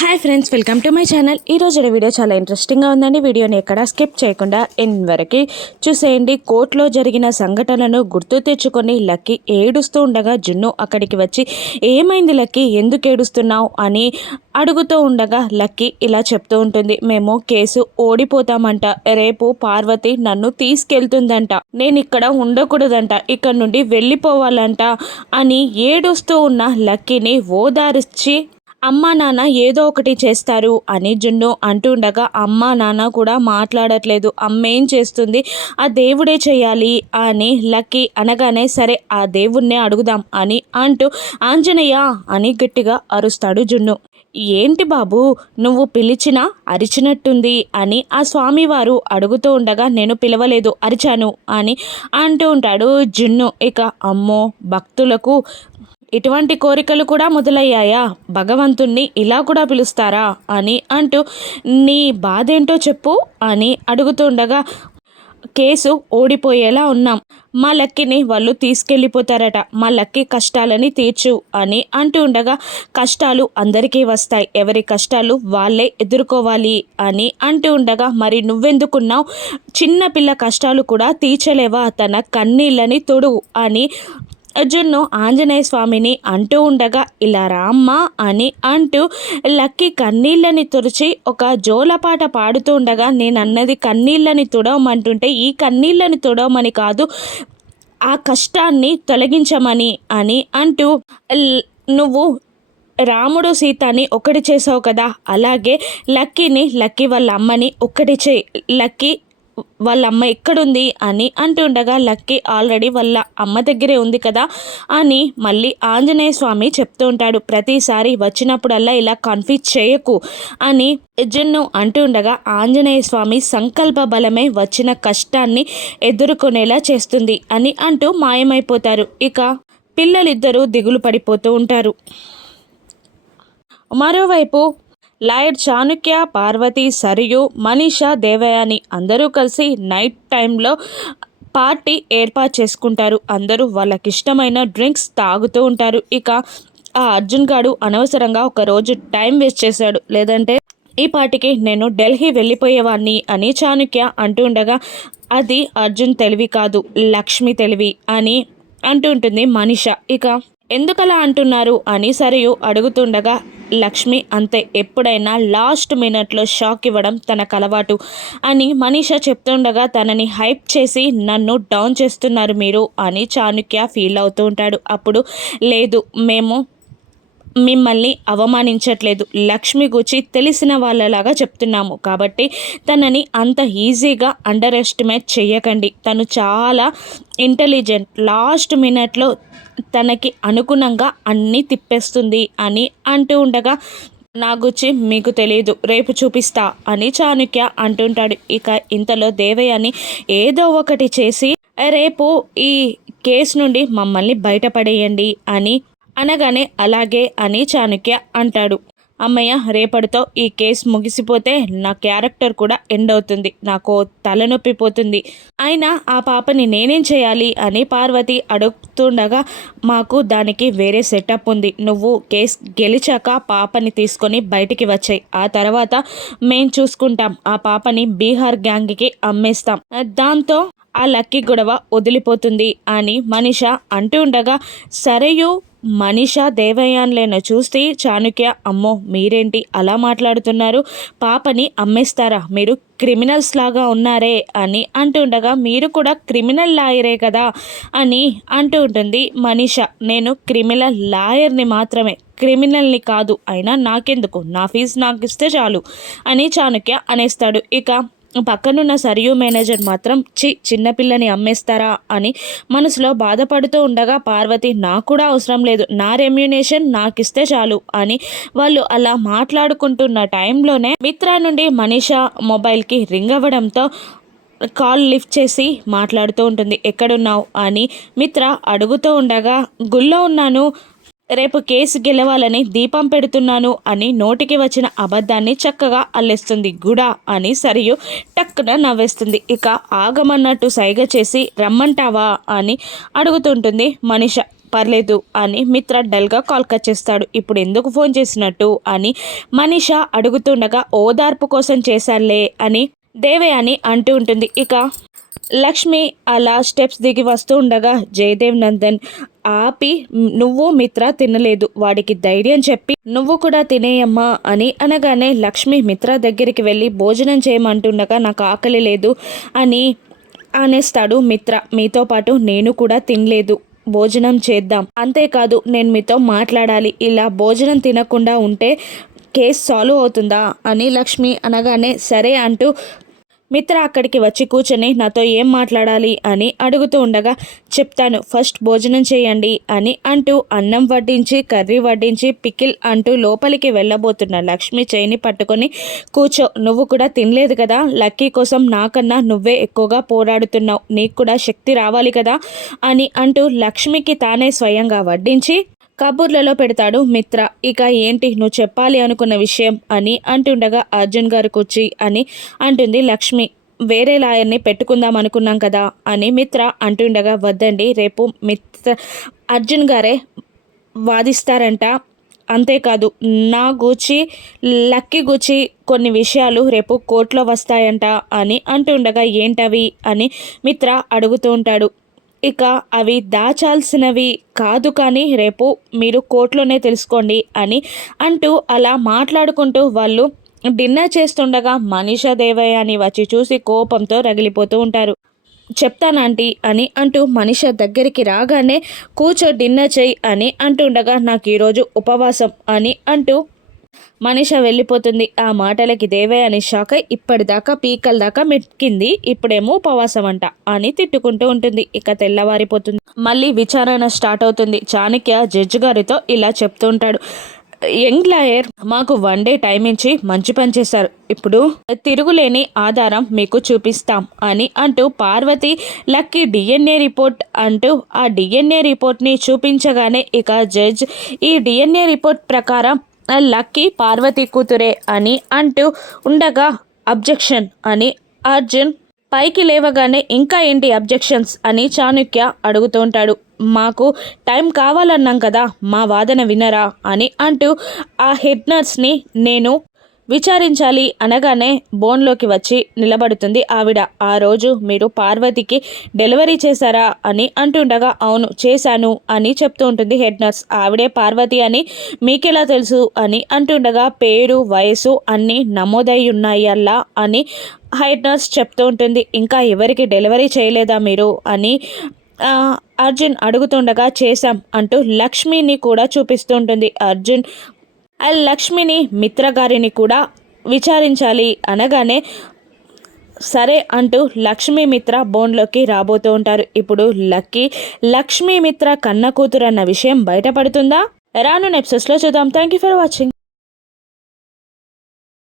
Hi friends, welcome to my channel. ఈరోజు video చాలా ఇంట్రెస్టింగ్గా ఉందండి. వీడియోని ఎక్కడ స్కిప్ చేయకుండా ఎండ్ వరకు చూసేయండి. కోర్టులో జరిగిన సంఘటనను గుర్తు తెచ్చుకొని లక్కీ ఏడుస్తూ ఉండగా జున్ను అక్కడికి వచ్చి ఏమైంది లక్కీ, ఎందుకు ఏడుస్తున్నావు అని అడుగుతూ ఉండగా లక్కీ ఇలా చెప్తూ ఉంటుంది. మేము కేసు ఓడిపోతామంట, రేపు పార్వతి నన్ను తీసుకెళ్తుందంట, నేను ఇక్కడ ఉండకూడదంట, ఇక్కడ నుండి వెళ్ళిపోవాలంట అని ఏడుస్తూ ఉన్న లక్కీని ఓదార్చి అమ్మా నాన్న ఏదో ఒకటి చేస్తారు అని జున్ను అంటుండగా అమ్మా నాన్న కూడా మాట్లాడట్లేదు, అమ్మేం చేస్తుంది, ఆ దేవుడే చేయాలి అని లక్కీ అనగానే సరే ఆ దేవుణ్ణే అడుగుదాం అని అంటూ ఆంజనేయ అని గట్టిగా అరుస్తాడు జున్ను. ఏంటి బాబు, నువ్వు పిలిచినా అరిచినట్టుంది అని ఆ స్వామివారు అడుగుతూ ఉండగా నేను పిలవలేదు, అరిచాను అని అంటూ ఉంటాడు జున్ను. ఇక అమ్మో, భక్తులకు ఇటువంటి కోరికలు కూడా మొదలయ్యాయా, భగవంతుణ్ణి ఇలా కూడా పిలుస్తారా అని అంటూ నీ బాధ ఏంటో చెప్పు అని అడుగుతుండగా కేసు ఓడిపోయేలా ఉన్నాం, మా లక్కీని వాళ్ళు తీసుకెళ్ళిపోతారట, మా లక్కీ కష్టాలని తీర్చు అని అంటూ ఉండగా కష్టాలు అందరికీ వస్తాయి, ఎవరి కష్టాలు వాళ్ళే ఎదుర్కోవాలి అని అంటూ ఉండగా మరి నువ్వెందుకున్నావు, చిన్నపిల్ల కష్టాలు కూడా తీర్చలేవా, తన కన్నీళ్ళని తొడుగు అని జున్ను ఆంజనేయ స్వామిని అంటూ ఉండగా ఇలా రామ్మా అని అంటూ లక్కీ కన్నీళ్ళని తుడిచి ఒక జోలపాట పాడుతూ ఉండగా నేను అన్నది కన్నీళ్ళని తుడవమంటుంటే ఈ కన్నీళ్ళని తుడవమని కాదు, ఆ కష్టాన్ని తొలగించమని అని అంటూ నువ్వు రాముడు సీతని ఒకటి చేసావు కదా, అలాగే లక్కీ వాళ్ళ అమ్మని ఒక్కటి చేయి, లక్కీ వాళ్ళ అమ్మ ఎక్కడుంది అని అంటుండగా లక్కీ ఆల్రెడీ వాళ్ళ అమ్మ దగ్గరే ఉంది కదా అని మళ్ళీ ఆంజనేయ స్వామి చెప్తూ ఉంటాడు. ప్రతిసారి వచ్చినప్పుడల్లా ఇలా కన్ఫ్యూజ్ చేయకు అని జున్ను అంటుండగా ఆంజనేయ స్వామి సంకల్ప బలమే వచ్చిన కష్టాన్ని ఎదుర్కొనేలా చేస్తుంది అని అంటూ మాయమైపోతారు. ఇక పిల్లలిద్దరూ దిగులు పడిపోతూ ఉంటారు. మరోవైపు లాయర్ చాణుక్య, పార్వతి, సరియు, మనీషా, దేవయాని అందరూ కలిసి నైట్ టైంలో పార్టీ ఏర్పాటు చేసుకుంటారు. అందరూ వాళ్ళకి ఇష్టమైన డ్రింక్స్ తాగుతూ ఉంటారు. ఇక ఆ అర్జున్ గాడు అనవసరంగా ఒకరోజు టైం వేస్ట్ చేశాడు, లేదంటే ఈ పార్టీకి నేను ఢిల్లీ వెళ్ళిపోయేవాడిని అని చాణుక్య అంటూ ఉండగా అది అర్జున్ తెలివి కాదు, లక్ష్మి తెలివి అని అంటూ ఉంటుంది మనీషా. ఇక ఎందుకలా అంటున్నారు అని సరియు అడుగుతుండగా లక్ష్మి అంతే, ఎప్పుడైనా లాస్ట్ మినిట్లో షాక్ ఇవ్వడం తనకు అలవాటు అని మనీషా చెప్తుండగా తనని హైప్ చేసి నన్ను డౌన్ చేస్తున్నారు మీరు అని చాణుక్య ఫీల్ అవుతూ ఉంటాడు. అప్పుడు లేదు, మేము మిమ్మల్ని అవమానించట్లేదు, లక్ష్మి గురించి తెలిసిన వాళ్ళలాగా చెప్తున్నాము, కాబట్టి తనని అంత ఈజీగా అండర్ ఎస్టిమేట్ చేయకండి, తను చాలా ఇంటెలిజెంట్, లాస్ట్ మినిట్లో తనకి అనుగుణంగా అన్నీ తిప్పేస్తుంది అని అంటూ ఉండగా నా గురించి మీకు తెలియదు, రేపు చూపిస్తా అని చాణుక్య అంటుంటాడు. ఇక ఇంతలో దేవయాని ఏదో ఒకటి చేసి రేపు ఈ కేసు నుండి మమ్మల్ని బయటపడేయండి అని అనగానే అలాగే అని చాణుక్య అంటాడు. అమ్మయ్య, రేపటితో ఈ కేసు ముగిసిపోతే నా క్యారెక్టర్ కూడా ఎండ్ అవుతుంది, నాకు తలనొప్పి పోతుంది, అయినా ఆ పాపని నేనేం చేయాలి అని పార్వతి అడుగుతుండగా మాకు దానికి వేరే సెటప్ ఉంది, నువ్వు కేసు గెలిచాక పాపని తీసుకొని బయటికి వచ్చాయి, ఆ తర్వాత మేం చూసుకుంటాం, ఆ పాపని బీహార్ గ్యాంగ్కి అమ్మేస్తాం, దాంతో ఆ లక్కీ గొడవ వదిలిపోతుంది అని మనీషా అంటూ ఉండగా సరేయు మనీషా దేవయాన్లను చూస్తే చాణుక్య అమ్మో మీరేంటి అలా మాట్లాడుతున్నారు, పాపని అమ్మేస్తారా, మీరు క్రిమినల్స్ లాగా ఉన్నారే అని అంటుండగా మీరు కూడా క్రిమినల్ లాయరే కదా అని అంటూ ఉంటుంది మనీషా. నేను క్రిమినల్ లాయర్ని మాత్రమే, క్రిమినల్ని కాదు, అయినా నాకెందుకు, నా ఫీజు నాకు ఇస్తే చాలు అని చాణుక్య అనేస్తాడు. ఇక పక్కనున్న సరియు మేనేజర్ మాత్రం చిన్నపిల్లని అమ్మేస్తారా అని మనసులో బాధపడుతూ ఉండగా పార్వతి నాకు కూడా అవసరం లేదు, నా రెమ్యునేషన్ నాకు ఇస్తే చాలు అని వాళ్ళు అలా మాట్లాడుకుంటున్న టైంలోనే మిత్రా నుండి మనీషా మొబైల్కి రింగ్ అవ్వడంతో కాల్ లిఫ్ట్ చేసి మాట్లాడుతూ ఉంటుంది. ఎక్కడున్నావు అని మిత్ర అడుగుతూ ఉండగా గుళ్ళో ఉన్నాను, రేపు కేసు గెలవాలని దీపం పెడుతున్నాను అని నోటికి వచ్చిన అబద్ధాన్ని చక్కగా అల్లేస్తుంది గుడా అని సరియు టక్కున నవ్వేస్తుంది. ఇక ఆగమన్నట్టు సైగ చేసి రమ్మంటావా అని అడుగుతుంటుంది మనీష. పర్లేదు అని మిత్ర డల్గా కాల్ కట్ చేస్తాడు. ఇప్పుడు ఎందుకు ఫోన్ చేసినట్టు అని మనీష అడుగుతుండగా ఓదార్పు కోసం చేశాలే అని దేవయాని అంటూ ఉంటుంది. ఇక లక్ష్మి అలా స్టెప్స్ దిగి వస్తూ ఉండగా జయదేవ్ నందన్ ఆపి, నువ్వు మిత్ర తినలేదు, వాడికి ధైర్యం చెప్పి నువ్వు కూడా తినేయమ్మా అని అనగానే లక్ష్మి మిత్ర దగ్గరికి వెళ్ళి భోజనం చేయమంటుండగా నాకు ఆకలి లేదు అని అనేస్తాడు మిత్ర. మీతో పాటు నేను కూడా తినలేదు, భోజనం చేద్దాం, అంతేకాదు నేను మీతో మాట్లాడాలి, ఇలా భోజనం తినకుండా ఉంటే కేసు సాల్వ్ అవుతుందా అని లక్ష్మి అనగానే సరే అంటూ మిత్ర అక్కడికి వచ్చి కూర్చొని నాతో ఏం మాట్లాడాలి అని అడుగుతూ ఉండగా చెప్తాను, ఫస్ట్ భోజనం చేయండి అని అంటూ అన్నం వడ్డించి కర్రీ వడ్డించి పికిల్ అంటూ లోపలికి వెళ్ళబోతున్న లక్ష్మి చేయిని పట్టుకొని కూర్చో, నువ్వు కూడా తినలేదు కదా, లక్కీ కోసం నాకన్నా నువ్వే ఎక్కువగా పోరాడుతున్నావు, నీకు కూడా శక్తి రావాలి కదా అని అంటూ లక్ష్మికి తానే స్వయంగా వడ్డించి కబుర్లలో పెడతాడు మిత్ర. ఇక ఏంటి నువ్వు చెప్పాలి అనుకున్న విషయం అని అంటుండగా అర్జున్ గారు కూర్చి అని అంటుంది లక్ష్మి. వేరే లాయర్ని పెట్టుకుందాం అనుకున్నాం కదా అని మిత్ర అంటుండగా వద్దండి, రేపు అర్జున్ గారే వాదిస్తారంట, అంతేకాదు నా గూచి లక్కీ గూచి కొన్ని విషయాలు రేపు కోర్టులో వస్తాయంట అని అంటుండగా ఏంటవి అని మిత్ర అడుగుతూ ఉంటాడు. ఇక అవి దాచాల్సినవి కాదు, కానీ రేపు మీరు కోర్టులోనే తెలుసుకోండి అని అంటూ అలా మాట్లాడుకుంటూ వాళ్ళు డిన్నర్ చేస్తుండగా మనీషా దేవయాని వచ్చి చూసి కోపంతో రగిలిపోతూ ఉంటారు. చెప్తానంటీ అని అంటూ మనీషా దగ్గరికి రాగానే కూర్చో డిన్నర్ చెయ్యి అని అంటుండగా నాకు ఈరోజు ఉపవాసం అని అంటూ మనీష వెళ్ళిపోతుంది. ఆ మాటలకి దేవయాని షాక్ అయి ఇప్పటిదాకా పీకల దాకా మెక్కింది, ఇప్పుడేమో ఉపవాసం అంట అని తిట్టుకుంటూ ఉంటుంది. ఇక తెల్లవారిపోతుంది. మళ్ళీ విచారణ స్టార్ట్ అవుతుంది. చాణక్య జడ్జి గారితో ఇలా చెప్తూ ఉంటాడు, యంగ్ లాయర్ మాకు 1 డే టైం ఇచ్చి మంచి పని చేశారు, ఇప్పుడు తిరుగులేని ఆధారం మీకు చూపిస్తాం అని అంటూ పార్వతి లక్కీ డిఎన్ఏ రిపోర్ట్ అంటూ ఆ డిఎన్ఏ రిపోర్ట్ని చూపించగానే ఇక జడ్జ్ ఈ డిఎన్ఏ రిపోర్ట్ ప్రకారం లక్కీ పార్వతి కూతురే అని అంటూ ఉండగా అబ్జెక్షన్ అని అర్జున్ పైకి లేవగానే ఇంకా ఏంటి అబ్జెక్షన్స్ అని చాణక్య అడుగుతూ ఉంటాడు. మాకు టైం కావాలన్నాం కదా, మా వాదన వినరా అని అంటూ ఆ హెడ్ నర్స్ని నేను విచారించాలి అనగానే బోన్లోకి వచ్చి నిలబడుతుంది ఆవిడ. ఆ రోజు మీరు పార్వతికి డెలివరీ చేశారా అని అంటుండగా అవును చేశాను అని చెప్తూ ఉంటుంది హెడ్ నర్స్. ఆవిడే పార్వతి అని మీకెలా తెలుసు అని అంటుండగా పేరు వయసు అన్నీ నమోదై ఉన్నాయి అల్లా అని హెడ్ నర్స్ చెప్తూ ఉంటుంది. ఇంకా ఎవరికి డెలివరీ చేయలేదా మీరు అని అర్జున్ అడుగుతుండగా చేశాం అంటూ లక్ష్మిని కూడా చూపిస్తూ ఉంటుంది. అర్జున్ లక్ష్మిని మిత్ర గారిని కూడా విచారించాలి అనగానే సరే అంటూ లక్ష్మీ మిత్ర బోన్లోకి రాబోతూ ఉంటారు. ఇప్పుడు లక్ష్మీ మిత్ర కన్న కూతురు అన్న విషయం బయటపడుతుందా? రాను ఎపిసోడ్స్లో చూద్దాం. Thank you for watching.